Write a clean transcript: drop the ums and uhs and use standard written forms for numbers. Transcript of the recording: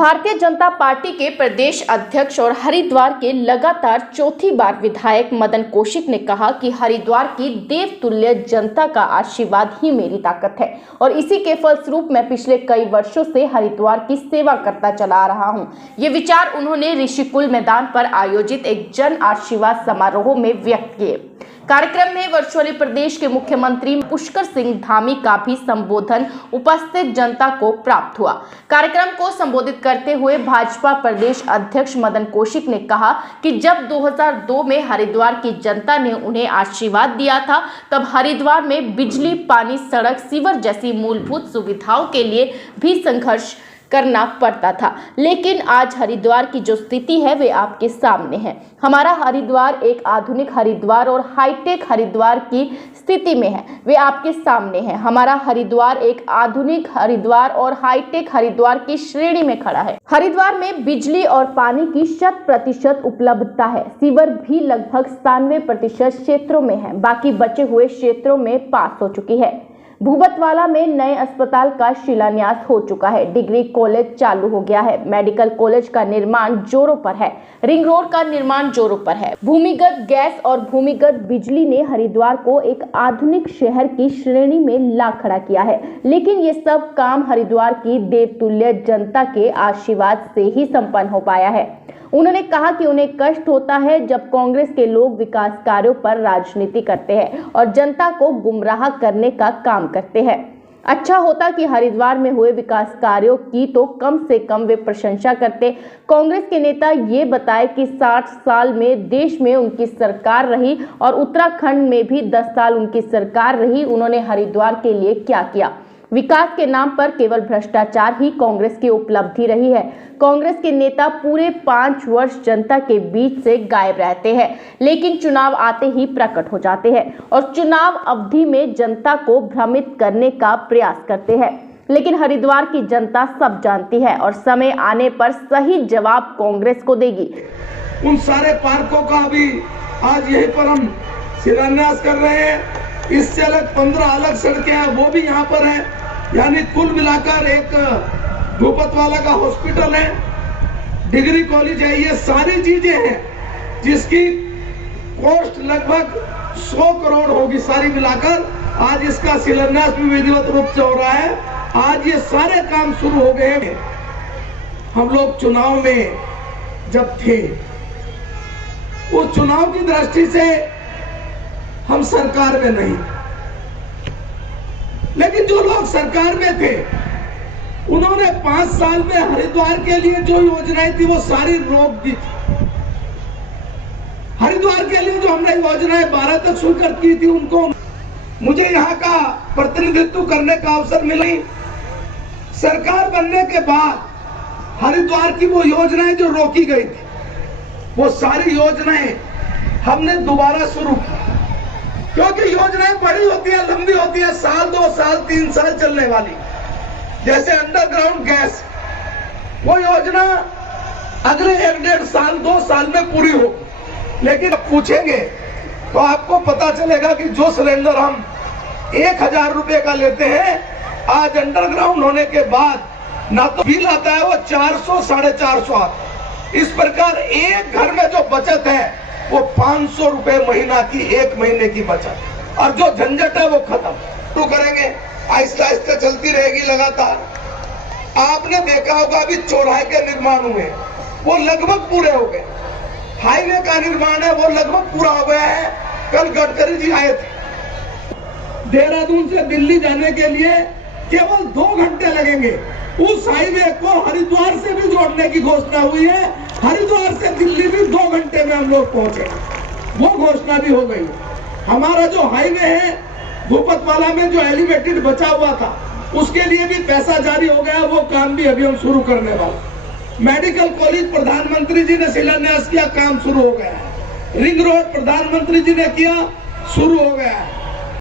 Bharatiya Janata party के प्रदेश अध्यक्ष और हरिद्वार के लगातार चौथी बार विधायक मदन कौशिक ने कहा कि हरिद्वार की देवतुल्य जनता का आशीर्वाद ही मेरी ताकत है और इसी के फलस्वरूप मैं पिछले कई वर्षों से हरिद्वार की सेवा करता चला आ रहा हूं। ये विचार उन्होंने ऋषिकुल मैदान पर आयोजित एक जन आशीर्वाद समारोह में व्यक्त किए। कार्यक्रम में वर्चुअली प्रदेश के मुख्यमंत्री पुष्कर सिंह धामी का भी संबोधन उपस्थित जनता को प्राप्त हुआ। कार्यक्रम को संबोधित करते हुए भाजपा प्रदेश अध्यक्ष मदन कौशिक ने कहा कि जब 2002 में हरिद्वार की जनता ने उन्हें आशीर्वाद दिया था, तब हरिद्वार में बिजली, पानी, सड़क, सीवर जैसी मूलभूत सुविधाओं के लिए भी संघर्ष करना पड़ता था, लेकिन आज हरिद्वार की जो स्थिति है वे आपके सामने है। हमारा हरिद्वार एक आधुनिक हरिद्वार और हाईटेक हरिद्वार की स्थिति में है, वे आपके सामने है। हमारा हरिद्वार एक आधुनिक हरिद्वार और हाईटेक हरिद्वार की श्रेणी में खड़ा है। हरिद्वार में बिजली और पानी की 100% उपलब्धता है। सीवर भी लगभग 97% क्षेत्रों में है, बाकी बचे हुए क्षेत्रों में पास हो चुकी है। भूबतवाला में नए अस्पताल का शिलान्यास हो चुका है। डिग्री कॉलेज चालू हो गया है। मेडिकल कॉलेज का निर्माण जोरों पर है। रिंग रोड का निर्माण जोरों पर है। भूमिगत गैस और भूमिगत बिजली ने हरिद्वार को एक आधुनिक शहर की श्रेणी में ला खड़ा किया है, लेकिन ये सब काम हरिद्वार की देवतुल्य जनता के आशीर्वाद से ही संपन्न हो पाया है। उन्होंने कहा कि उन्हें कष्ट होता है जब कांग्रेस के लोग विकास कार्यों पर राजनीति करते हैं और जनता को गुमराह करने का काम करते हैं। अच्छा होता कि हरिद्वार में हुए विकास कार्यों की तो कम से कम वे प्रशंसा करते। कांग्रेस के नेता ये बताए कि 60 साल में देश में उनकी सरकार रही और उत्तराखंड में भी 10 साल उनकी सरकार रही। उन्होंने हरिद्वार के लिए क्या किया? विकास के नाम पर केवल भ्रष्टाचार ही कांग्रेस की उपलब्धि रही है। कांग्रेस के नेता पूरे 5 वर्ष जनता के बीच से गायब रहते हैं, लेकिन चुनाव आते ही प्रकट हो जाते हैं और चुनाव अवधि में जनता को भ्रमित करने का प्रयास करते हैं। लेकिन हरिद्वार की जनता सब जानती है और समय आने पर सही जवाब कांग्रेस को देगी। उन सारे पार्कों का भी आज यहीं पर हम शिलान्यास कर रहे हैं। इससे अलग 15 अलग सड़कें हैं, वो भी यहाँ पर हैं। यानी कुल मिलाकर एक भूपतवाला का हॉस्पिटल है, डिग्री कॉलेज है, ये सारी चीजें हैं जिसकी कॉस्ट लगभग 100 करोड़ होगी सारी मिलाकर। आज इसका शिलान्यास भी विधिवत रूप से हो रहा है। आज ये सारे काम शुरू हो गए हैं। हम लोग चुनाव में जब थे, उस चुनाव की दृष्टि से हम सरकार में नहीं, लेकिन जो लोग सरकार में थे उन्होंने 5 साल में हरिद्वार के लिए जो योजनाएं थी वो सारी रोक दी थी। हरिद्वार के लिए जो हमने योजनाएं 12 तक स्वीकृत की थी, उनको मुझे यहाँ का प्रतिनिधित्व करने का अवसर मिला। सरकार बनने के बाद हरिद्वार की वो योजनाएं जो रोकी गई थी, वो सारी योजनाएं हमने दोबारा शुरू की, क्योंकि योजनाएं बड़ी होती है, लंबी होती है, साल 2 साल 3 साल चलने वाली। जैसे अंडरग्राउंड गैस, वो योजना अगले 1-1.5 साल 2 साल में पूरी होगी। लेकिन अब पूछेंगे तो आपको पता चलेगा कि जो सिलेंडर हम 1000 रुपए का लेते हैं, आज अंडरग्राउंड होने के बाद ना तो बिल आता है, वो 400-450 आता है। इस प्रकार एक घर में जो बचत है वो 500 रुपए महीना की, 1 महीने की बचत, और जो झंझट है वो खत्म। तो करेंगे, आहिस्ता आहिस्ता चलती रहेगी लगातार। आपने देखा होगा अभी चौराहे के निर्माण हुए, वो लगभग पूरे हो गए। हाईवे का निर्माण है, वो लगभग पूरा हो गया है। कल गडकरी जी आए थे। देहरादून से दिल्ली जाने के लिए केवल 2 घंटे लगेंगे। उस हाईवे को हरिद्वार से भी जोड़ने की घोषणा हुई है। हरिद्वार से दिल्ली भी 2 घंटे में हम लोग पहुंचे, वो घोषणा भी हो गई। हमारा जो हाईवे है भूपतवाला में, जो एलिवेटेड बचा हुआ था, उसके लिए भी पैसा जारी हो गया, वो काम भी अभी हम शुरू करने वाले। मेडिकल कॉलेज प्रधानमंत्री जी ने शिलान्यास किया, काम शुरू हो गया। रिंग रोड प्रधानमंत्री जी ने किया, शुरू हो गया।